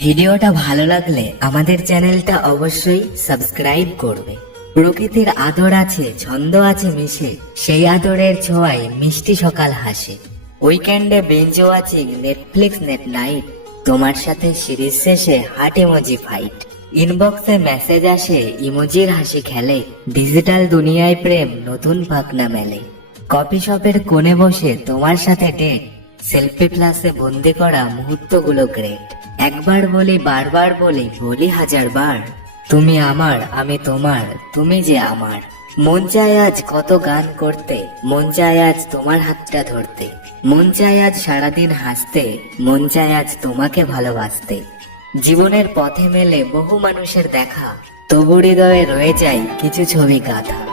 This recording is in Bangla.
ভিডিওটা ভালো লাগলে আমাদের চ্যানেলটা অবশ্যই সাবস্ক্রাইব করবে। প্রকৃতির আদর আছে, ছন্দ আছে মিশে, সেই আদরের ছোঁয়ায় মিষ্টি সকাল হাসে। উইকেন্ডে bench watching, Netflix net night, তোমার সাথে সিরিজ শেষে হার্ট ইমোজি ফাইট। ইনবক্সে মেসেজ আসে, ইমোজির হাসি খেলে, ডিজিটাল দুনিয়ায় প্রেম নতুন ভাবনা মেলে। কফি শপের কোণে বসে তোমার সাথে ডেট, সেলফি প্লাসে বন্দি করা মুহূর্তগুলো গ্রেট। একবার বলি, বারবার বলি, বলি হাজার বার, তুমি আমার, আমি তোমার, তুমি যে আমার। মন চায় আজ কত গান করতে, মন চায় আজ তোমার হাতটা ধরতে, মন চায় আজ সারাদিন হাসতে, মন চায় আজ তোমাকে ভালোবাসতে। জীবনের পথে মেলে বহু মানুষের দেখা, তবু হৃদয়ে রয়ে যায় কিছু ছবি গাথা।